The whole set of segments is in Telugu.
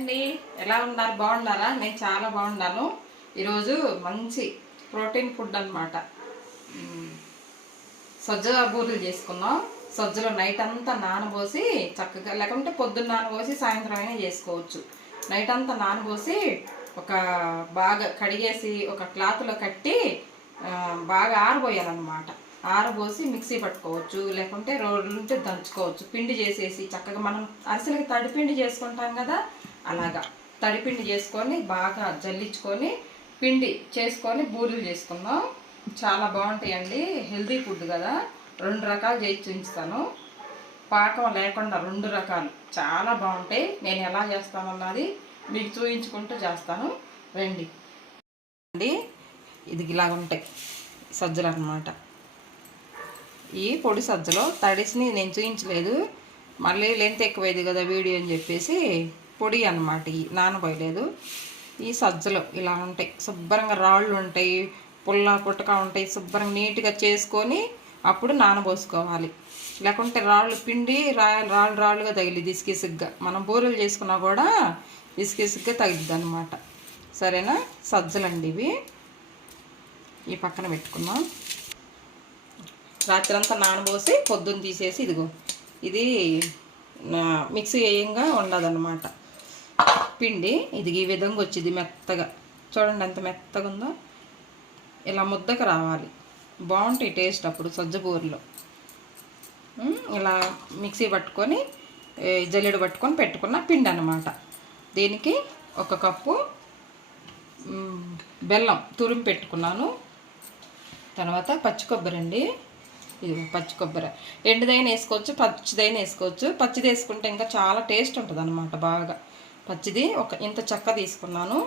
అండి ఎలా ఉన్నారు? బాగున్నారా? నేను చాలా బాగున్నాను. ఈరోజు మంచి ప్రోటీన్ ఫుడ్ అనమాట సజ్జ బూరెలు చేసుకున్నాం. సజ్జలో నైట్ అంతా నానబోసి చక్కగా లేకుంటే పొద్దున్న నానబోసి సాయంత్రం అయినా చేసుకోవచ్చు. నైట్ అంతా నానబోసి ఒక బాగా కడిగేసి ఒక క్లాత్లో కట్టి బాగా ఆరబోయాలన్నమాట. ఆరబోసి మిక్సీ పట్టుకోవచ్చు లేకుంటే రోడ్లు ఉంటే దంచుకోవచ్చు. పిండి చేసేసి చక్కగా మనం అరిసెలకి తడిపిండి చేసుకుంటాం కదా అలాగా. తడిపిండి చేసుకొని బాగా జల్లించుకొని పిండి చేసుకొని బూరెలు చేసుకుందాం. చాలా బాగుంటాయండి. హెల్తీ ఫుడ్ కదా. రెండు రకాలు చేసి చూపిస్తాను. పాకం లేకుండా రెండు రకాలు. చాలా బాగుంటాయి. నేను ఎలా చేస్తానన్నది మీకు చూపించుకుంటూ చేస్తాను. రండి. అండి ఇది ఇలా ఉంటాయి సజ్జలు అనమాట ఈ పొడి సజ్జలో తడిసిని నేను చూపించలేదు. మళ్ళీ లెంత్ ఎక్కువైంది కదా వీడియో అని చెప్పేసి పొడి అనమాట ఈ నానబోయలేదు ఈ సజ్జలు ఇలా ఉంటాయి. శుభ్రంగా రాళ్ళు ఉంటాయి. పుల్ల పుట్టక ఉంటాయి. శుభ్రంగా నీట్గా చేసుకొని అప్పుడు నానబోసుకోవాలి లేకుంటే రాళ్ళు పిండి రా రాళ్ళు రాళ్ళుగా తగిలి ఇసుకిసుగ్గా. మనం బూరెలు చేసుకున్నా కూడా ఇసుకిసుగ్గా తగిలిద్ది అనమాట సరేనా? సజ్జలండి ఇవి. ఈ పక్కన పెట్టుకున్నాం రాత్రంతా నానబోసి పొద్దున్న తీసేసి ఇదిగో. ఇది మిక్సీ వేయంగా ఉండదన్నమాట పిండి. ఇది ఈ విధంగా వచ్చింది మెత్తగా. చూడండి ఎంత మెత్తగా ఉందో. ఇలా ముద్దకు రావాలి. బాగుంటాయి టేస్ట్ అప్పుడు సజ్జ బూరెలో. ఇలా మిక్సీ పట్టుకొని జల్లెడు పట్టుకొని పెట్టుకున్న పిండి అనమాట దీనికి ఒక కప్పు బెల్లం తురిమి పెట్టుకున్నాను. తర్వాత పచ్చి కొబ్బరి అండి. ఇది పచ్చి కొబ్బరి. ఎండుదైన వేసుకోవచ్చు పచ్చిదైన వేసుకోవచ్చు. పచ్చిది వేసుకుంటే ఇంకా చాలా టేస్ట్ ఉంటుంది అనమాట బాగా. పచ్చిది ఒక ఇంత చెక్క తీసుకున్నాను.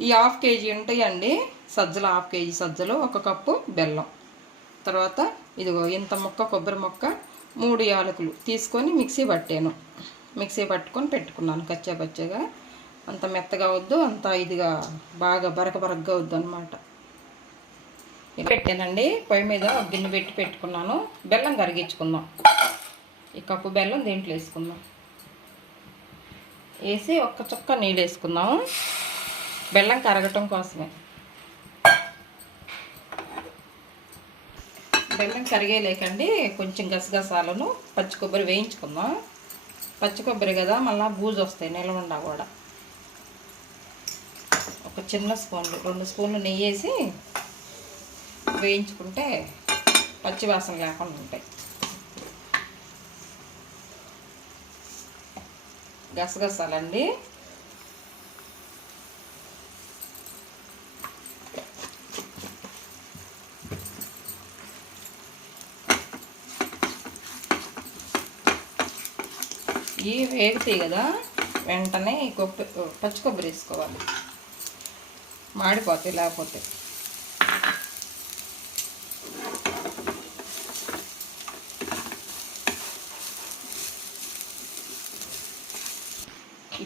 ఈ హాఫ్ కేజీ ఉంటాయండి. సజ్జలు హాఫ్ కేజీ సజ్జలు ఒక కప్పు బెల్లం. తర్వాత ఇదిగో ఇంత ముక్క కొబ్బరి మొక్క మూడు యాలకులు తీసుకొని మిక్సీ పట్టాను. మిక్సీ పట్టుకొని పెట్టుకున్నాను కచ్చా పచ్చగా. అంత మెత్తగా వద్దు అంత ఇదిగా బాగా బరక బరకగా వద్దు అనమాట పెట్టానండి. పొయ్యి మీద గిన్నె పెట్టి పెట్టుకున్నాను. బెల్లం కరిగించుకుందాం. ఈ కప్పు బెల్లం దీంట్లో వేసుకుందాం. వేసి ఒక్క చుక్క నీళ్ళు వేసుకుందాం బెల్లం కరగటం కోసమే. బెల్లం కరిగేలేకండి. కొంచెం గసగసాలను పచ్చి కొబ్బరి వేయించుకుందాం. పచ్చి కొబ్బరి కదా మళ్ళీ బూజు వస్తాయి నిలవండా కూడా. ఒక చిన్న స్పూన్లు రెండు స్పూన్లు నెయ్యి వేసి వేయించుకుంటే పచ్చివాసన లేకుండా ఉంటాయి. గసగసాలండి. ఇవి వేగుతాయి కదా వెంటనే కొబ్బరి పచ్చి కొబ్బరి వేసుకోవాలి. మాడిపోతాయి లేకపోతే.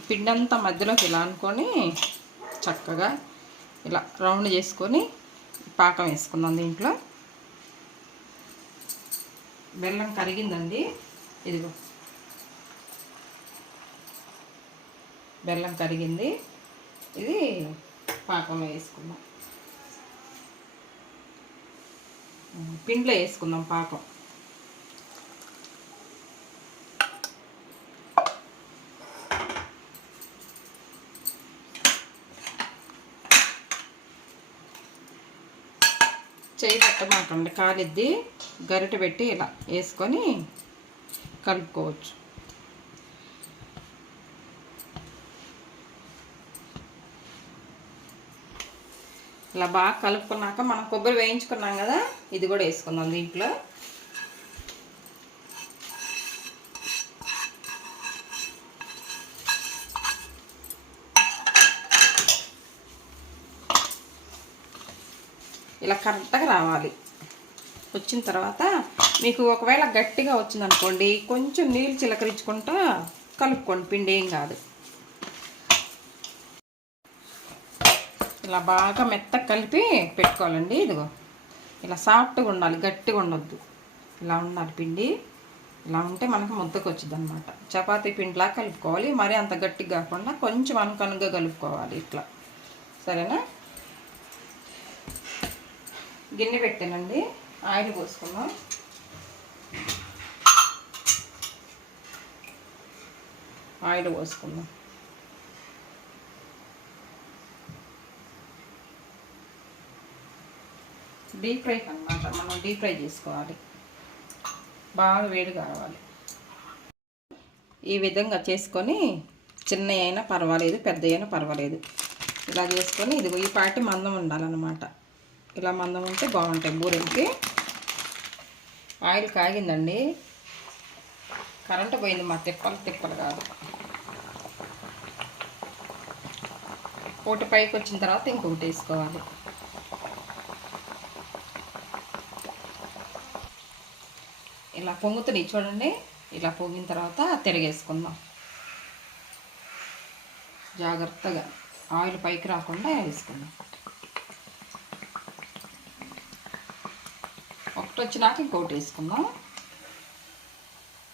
పిండి అంతా మధ్యలోకి ఇలా అనుకొని చక్కగా ఇలా రౌండ్ చేసుకొని పాకం వేసుకున్నాం దీంట్లో. బెల్లం కరిగిందండి. ఇదిగో. బెల్లం కరిగింది. ఇది పాకంలో వేసుకుందాం పిండిలో వేసుకుందాం పాకం. చేయి పెట్టమాకండి. కాలిద్ది గరిటె పెట్టి ఇలా వేసుకొని కలుపుకోవచ్చు. ఇలా బాగా కలుపుకున్నాక మనం కొబ్బరి వేయించుకున్నాం కదా ఇది కూడా వేసుకుందాం దీంట్లో. ఇలా కరెక్ట్గా రావాలి. వచ్చిన తర్వాత మీకు ఒకవేళ గట్టిగా వచ్చిందనుకోండి కొంచెం నీళ్ళు చిలకరించుకుంటా కలుపుకోండి. పిండి ఏం కాదు. ఇలా బాగా మెత్తగా కలిపి పెట్టుకోవాలండి. ఇదిగో ఇలా సాఫ్ట్గా ఉండాలి గట్టిగా ఉండొద్దు. ఇలా ఉండాలి పిండి. ఇలా ఉంటే మనకు ముద్దకు వచ్చింది అనమాట చపాతీ పిండిలా కలుపుకోవాలి. మరీ అంత గట్టిగా కాకుండా కొంచెం అనుకనుగా కలుపుకోవాలి ఇట్లా. సరేనా? గిన్నె పెట్టానండి. ఆయిల్ పోసుకున్నాం ఆయిల్ పోసుకుందాం. డీప్ ఫ్రై అన్నమాట. మనం డీప్ ఫ్రై చేసుకోవాలి. బాగా వేడి కావాలి. ఈ విధంగా చేసుకొని చిన్న అయినా పర్వాలేదు పెద్ద అయినా పర్వాలేదు. ఇలా చేసుకొని ఇది ఈ పాటి మందం ఉండాలన్నమాట. ఇలా మందం ఉంటే బాగుంటాయి బూరెలకి. ఆయిల్ కాగిందండి. కరెంటు పోయింది మా తిప్పలు తిప్పలు కాదు. ఒకటి పైకి వచ్చిన తర్వాత ఇంకొకటి వేసుకోవాలి. ఇలా పొంగుతున్నాయి చూడండి. ఇలా పొంగిన తర్వాత తిరగేసుకుందాం. జాగ్రత్తగా. ఆయిల్ పైకి రాకుండా వేసుకుందాం. ఒకటి వచ్చినాక ఇంకొకటి వేసుకుందాం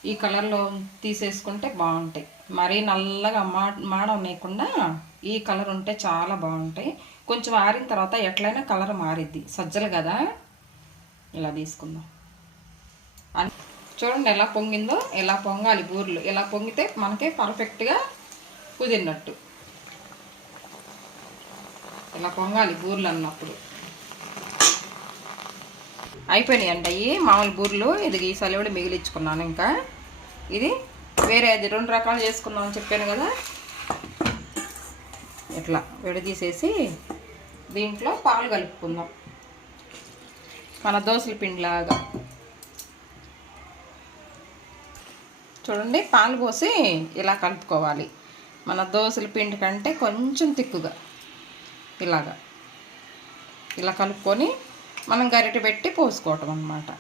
ఈ కలర్లో తీసేసుకుంటే బాగుంటాయి. మరీ నల్లగా మా మాడం లేకుండా ఈ కలర్ ఉంటే చాలా బాగుంటాయి. కొంచెం ఆరిన తర్వాత ఎట్లయినా కలర్ మారిద్ది. సజ్జలు కదా? ఇలా తీసుకుందాం. చూడండి ఎలా పొంగిందో ఎలా పొంగాలి బూరెలు. ఇలా పొంగితే మనకి పర్ఫెక్ట్గా కుదిరినట్టు. ఇలా పొంగాలి బూరెలు అన్నప్పుడు. అయిపోయినాయండి అవి మామూలు బూరెలు ఇది ఈ సలివిడి మిగిలించుకున్నాను ఇంకా. ఇది వేరే అది రెండు రకాలు చేసుకుందాం అని చెప్పాను కదా. ఇట్లా విడదీసేసి దీంట్లో పాలు కలుపుకుందాం. మన దోశల పిండిలాగా. చూడండి పాలు పోసి ఇలా కలుపుకోవాలి. మన దోశల పిండి కంటే కొంచెం తిక్కుగా. ఇలాగా. ఇలా కలుపుకొని మనం గరిట పెట్టి పోసుకోవటం అన్నమాట.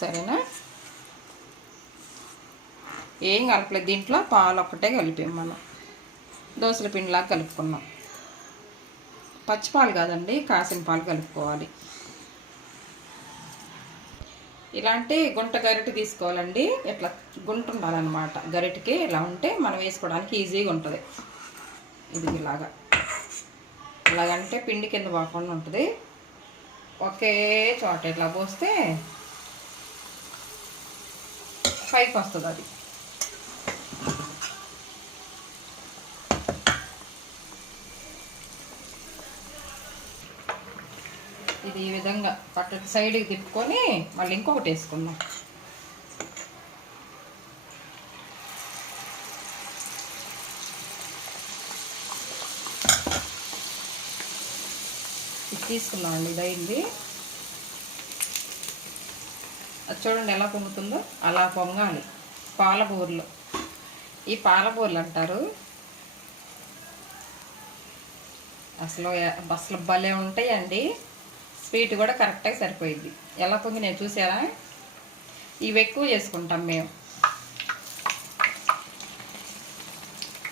సరేనా? ఏం కలపలేదు. దీంట్లో పాలు ఒక్కటే కలిపాం మనం. దోశల పిండిలాగా కలుపుకున్నాం. పచ్చిపాలు కాదండి కాసిన పాలు కలుపుకోవాలి. ఇలాంటి గుంట గరిటె తీసుకోవాలండి. ఇట్లా గుంట ఉండాలన్నమాట. గరిటెకి ఇలా ఉంటే మనం వేసుకోవడానికి ఈజీగా ఉంటుంది. ఇది ఇలాగా. ఇలాగంటే పిండి కింద పోకుండా ఉంటుంది. ఒకే చోట ఇట్లా పోస్తే పైకి వస్తుంది అది. ఇది ఈ విధంగా పట్టు సైడ్కి తిప్పుకొని మళ్ళీ ఇంకొకటి వేసుకుందాం. ఇది తీసుకున్నామండి ఇది అది చూడండి ఎలా పొంగుతుందో. అలా పొంగాలి. పాలబూరలు. ఈ పాలబూరలు అంటారు. అసలు అసలు భలే ఉంటాయండి. స్వీట్ కూడా కరెక్ట్గా సరిపోయింది. ఎలా పొంగి నేను చూసారా? ఇవి ఎక్కువ చేసుకుంటాం మేము.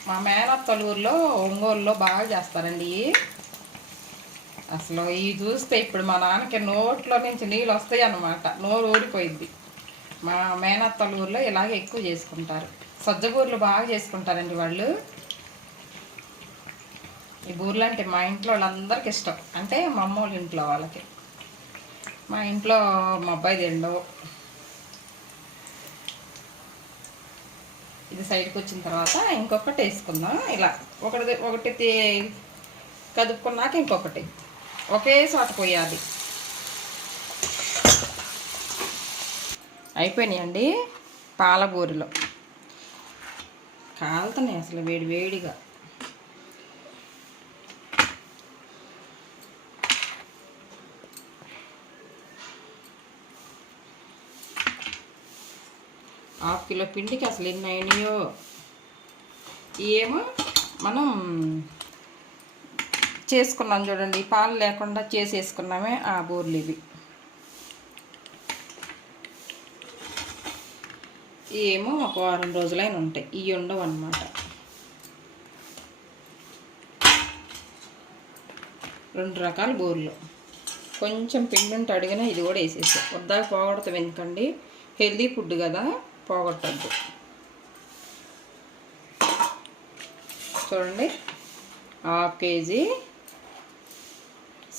మా మేనత్తలూరులో ఒంగోలులో బాగా చేస్తారండి. ఇవి. అసలు ఇవి చూస్తే ఇప్పుడు మా నాన్నకి నోట్లో నుంచి నీళ్ళు వస్తాయి అన్నమాట. నోరు ఊడిపోయింది మా మేనత్తల ఊర్లో ఇలాగే ఎక్కువ చేసుకుంటారు. సజ్జగూరలు బాగా చేసుకుంటారండి వాళ్ళు. ఈ బూర్లు అంటే మా ఇంట్లో వాళ్ళందరికీ ఇష్టం. అంటే మా అమ్మ వాళ్ళ ఇంట్లో వాళ్ళకి. మా ఇంట్లో మా అబ్బాయి తిండవు. ఇది సైడ్కి వచ్చిన తర్వాత ఇంకొకటి వేసుకుందాం. ఇలా ఒకటి ఒకటి కదుపుకున్నాక ఇంకొకటి. ఒకే చోట పోయాలి. అయిపోయినాయండి పాలబూరిలో. కాలుతున్నాయి అసలు వేడి వేడిగా. హాఫ్ కిలో పిండికి అసలు ఎన్ని అయినాయో? ఏమో మనం చేసుకున్నాం చూడండి. పాలు లేకుండా చేసేసుకున్నామే ఆ బూర్లు ఇవి. ఏమో ఒక వారం రోజులైన ఉంటాయి. ఇవి ఉండవు అనమాట రెండు రకాల బూర్లు. కొంచెం పిండి ఉంటే అడిగినా ఇది కూడా వేసేసా. వద్దా పోగొడతాం ఎందుకండి? హెల్దీ ఫుడ్ కదా పోగొట్టద్దు. చూడండి. హాఫ్ కేజీ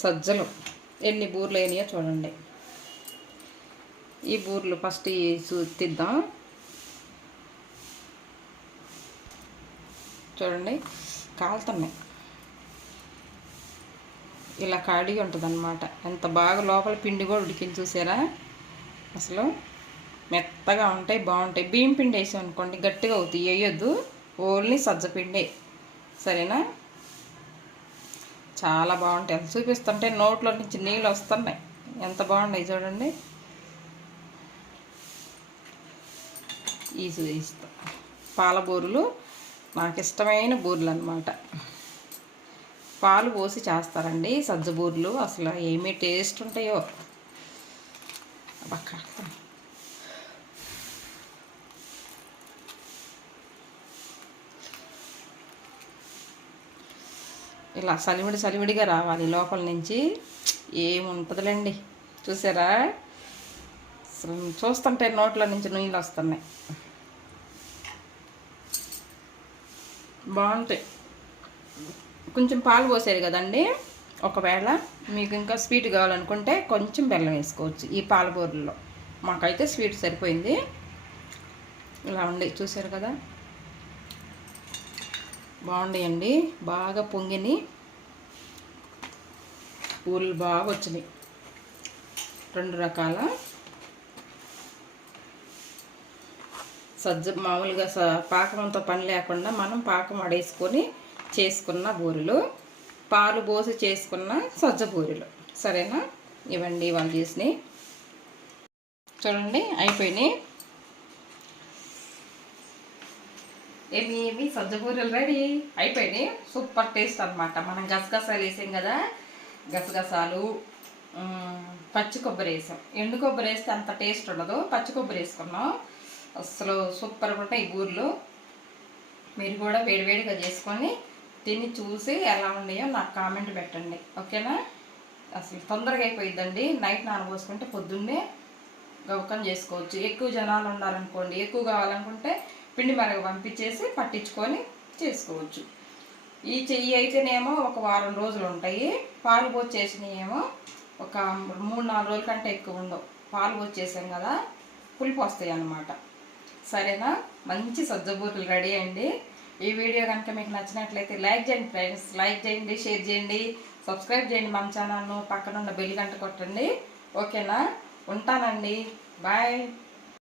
సజ్జలు. ఎన్ని బూర్లు అయినాయో చూడండి. ఈ బూర్లు ఫస్ట్ తీద్దాం. చూడండి కాలుతున్నాయి. ఇలా కాడిగా ఉంటుందన్నమాట. ఎంత బాగా లోపల పిండి కూడా ఉడికింది చూసారా? అసలు మెత్తగా ఉంటాయి బాగుంటాయి. బియ్యం పిండి వేసాం అనుకోండి గట్టిగా అవుతాయి. వేయొద్దు. ఓన్లీ సజ్జ పిండే. సరేనా? చాలా బాగుంటాయి. అది చూపిస్తుంటే నోట్లో నుంచి నీళ్ళు వస్తున్నాయి. ఎంత బాగున్నాయి చూడండి. ఈజీ ఇస్తా పాల బూరెలు. నాకు ఇష్టమైన బూరెలు అనమాట పాలు పోసి చేస్తారండి. సజ్జ బూరెలు. అసలు ఏమి టేస్ట్ ఉంటాయో. అబ్బా ఇలా సలివిడి సలివిడిగా రావాలి లోపల నుంచి. ఏముంటుందిలేండి. చూసారా? చూస్తుంటే నోట్లో నుంచి నీళ్ళు వస్తున్నాయి. బాగుంటాయి. కొంచెం పాలు పోసారు కదండి? ఒకవేళ మీకు ఇంకా స్వీట్ కావాలనుకుంటే కొంచెం బెల్లం వేసుకోవచ్చు ఈ పాలకూరలో మాకైతే స్వీట్ సరిపోయింది. ఇలా ఉండే చూసారు కదా? బాగుండేయండి బాగా పొంగిని పూలు బాగా వచ్చినాయి. రెండు రకాల సజ్జ మామూలుగా స పాకంతో పని లేకుండా మనం పాకం అడేసుకొని చేసుకున్న బూరెలు పాలు పోసి చేసుకున్న సజ్జ బూరెలు. సరేనా? ఇవ్వండి వాళ్ళు చేసినాయి చూడండి అయిపోయినాయి. ఏమి ఏమి సజ్జగూరలు రెడీ? అయిపోయినాయి. సూపర్ టేస్ట్ అన్నమాట. మనం గసగసాలు వేసాం కదా? గసగసాలు పచ్చి కొబ్బరి వేసాం. ఎండు కొబ్బరి వేస్తే అంత టేస్ట్ ఉండదు. పచ్చి కొబ్బరి వేసుకున్నాం. అసలు సూపర్గా ఉంటాయి ఈ ఊర్లో మీరు కూడా వేడివేడిగా చేసుకొని తిని చూసి ఎలా ఉన్నాయో నాకు కామెంట్ పెట్టండి. ఓకేనా? అసలు తొందరగా అయిపోయిద్దండి. నైట్ నానబోసుకుంటే పొద్దున్నే గవకం చేసుకోవచ్చు. ఎక్కువ జనాలు ఉన్నారనుకోండి ఎక్కువ కావాలనుకుంటే పిండి మరగ పంపించేసి పట్టించుకొని చేసుకోవచ్చు. ఈ చెయ్యి అయితేనేమో ఒక వారం రోజులు ఉంటాయి. పాలు పోసి చేసినవి ఏమో ఒక మూడు నాలుగు రోజుల కంటే ఎక్కువ ఉండవు. పాలు పోసేసాం చేసాం కదా పులిపు వస్తాయి అన్నమాట. సరేనా? మంచి సజ్జబూతులు రెడీ అండి. ఈ వీడియో కనుక మీకు నచ్చినట్లయితే లైక్ చేయండి ఫ్రెండ్స్. లైక్ చేయండి షేర్ చేయండి. సబ్స్క్రైబ్ చేయండి మన ఛానల్ను. పక్కన ఉన్న బెల్ గంట కొట్టండి. ఓకేనా? ఉంటానండి. బాయ్.